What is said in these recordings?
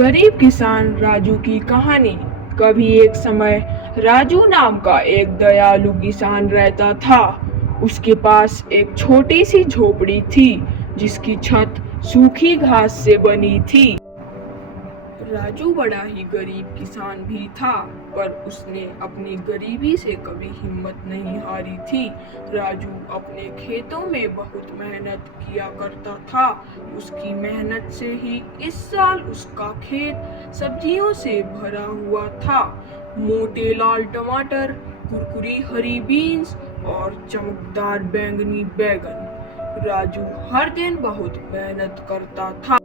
गरीब किसान राजू की कहानी। कभी एक समय राजू नाम का एक दयालु किसान रहता था। उसके पास एक छोटी सी झोपड़ी थी जिसकी छत सूखी घास से बनी थी। राजू बड़ा ही गरीब किसान भी था, पर उसने अपनी गरीबी से कभी हिम्मत नहीं हारी थी। राजू अपने खेतों में बहुत मेहनत किया करता था। उसकी मेहनत से ही इस साल उसका खेत सब्जियों से भरा हुआ था। मोटे लाल टमाटर, कुरकुरी हरी बीन्स और चमकदार बैंगनी बैगन। राजू हर दिन बहुत मेहनत करता था,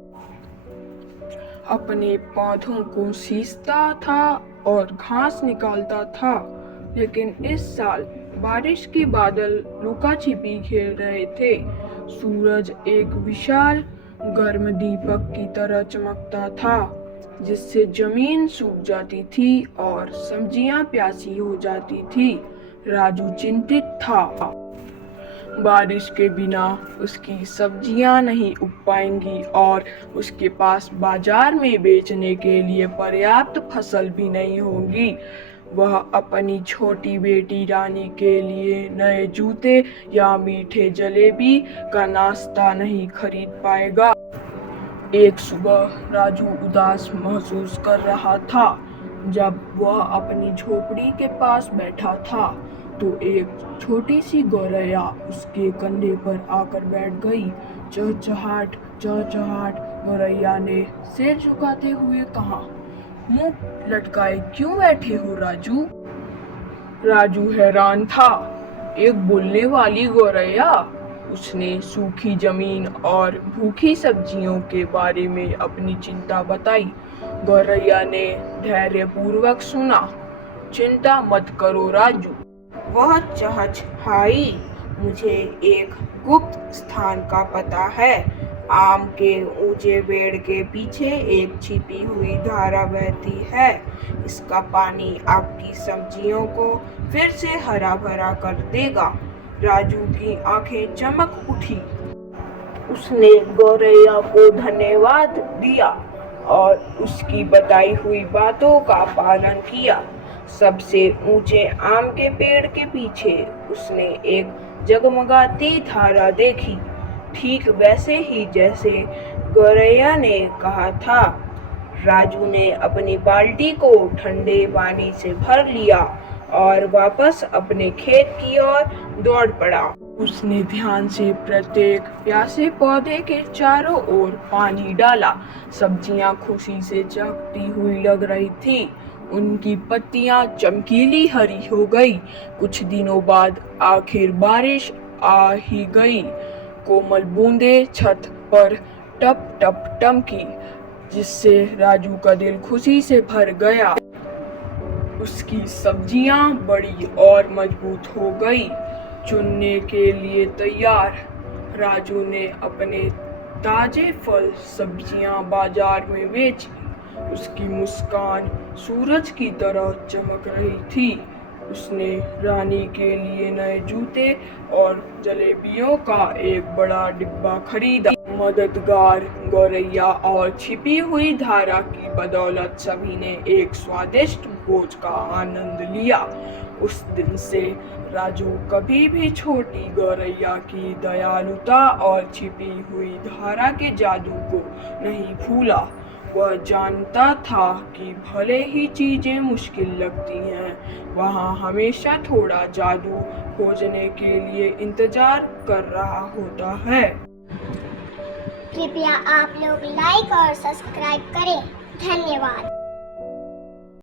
अपने पौधों को सींचता था और घास निकालता था। लेकिन इस साल बारिश के बादल लुका छिपी खेल रहे थे। सूरज एक विशाल गर्म दीपक की तरह चमकता था, जिससे जमीन सूख जाती थी और सब्जियां प्यासी हो जाती थी। राजू चिंतित था। बारिश के बिना उसकी सब्जियां नहीं उग पाएंगी और उसके पास बाजार में बेचने के लिए पर्याप्त फसल भी नहीं होगी। वह अपनी छोटी बेटी रानी के लिए नए जूते या मीठे जलेबी का नाश्ता नहीं खरीद पाएगा। एक सुबह राजू उदास महसूस कर रहा था। जब वह अपनी झोपड़ी के पास बैठा था तो एक छोटी सी गौरैया उसके कंधे पर आकर बैठ गई। चहचहाट चहचहाट, गौरैया ने सिर झुकाते हुए कहा, मुंह लटकाए क्यों बैठे हो राजू? राजू हैरान था। एक बोलने वाली गौरैया? उसने सूखी जमीन और भूखी सब्जियों के बारे में अपनी चिंता बताई। गौरैया ने धैर्यपूर्वक सुना। चिंता मत करो राजू, वह चहचहाई, मुझे एक गुप्त स्थान का पता है। आम के ऊंचे पेड़ के पीछे एक छिपी हुई धारा बहती है। इसका पानी आपकी सब्जियों को फिर से हरा भरा कर देगा। राजू की आंखें चमक उठी। उसने गौरैया को धन्यवाद दिया और उसकी बताई हुई बातों का पालन किया। सबसे ऊंचे आम के पेड़ के पीछे उसने एक जगमगाती धारा देखी, ठीक वैसे ही जैसे गौरैया ने कहा था। राजू ने अपनी बाल्टी को ठंडे पानी से भर लिया और वापस अपने खेत की ओर दौड़ पड़ा। उसने ध्यान से प्रत्येक प्यासे पौधे के चारों ओर पानी डाला। सब्जियां खुशी से चहकती हुई लग रही थी। उनकी पत्तियां चमकीली हरी हो गई। कुछ दिनों बाद आखिर बारिश आ ही गई। कोमल बूंदें छत पर टप टप टमकी, जिससे राजू का दिल खुशी से भर गया। उसकी सब्जियां बड़ी और मजबूत हो गई। चुनने के लिए तैयार, राजू ने अपने ताजे फल सब्जियां बाजार में बेची। उसकी मुस्कान सूरज की तरह चमक रही थी। उसने रानी के लिए नए जूते और जलेबियों का एक बड़ा डिब्बा खरीदा। मददगार गौरैया और छिपी हुई धारा की बदौलत सभी ने एक स्वादिष्ट भोज का आनंद लिया। उस दिन से राजू कभी भी छोटी गौरैया की दयालुता और छिपी हुई धारा के जादू को नहीं भूला। वह जानता था कि भले ही चीजें मुश्किल लगती हैं, वहाँ हमेशा थोड़ा जादू खोजने के लिए इंतजार कर रहा होता है। कृपया आप लोग लाइक और सब्सक्राइब करें। धन्यवाद।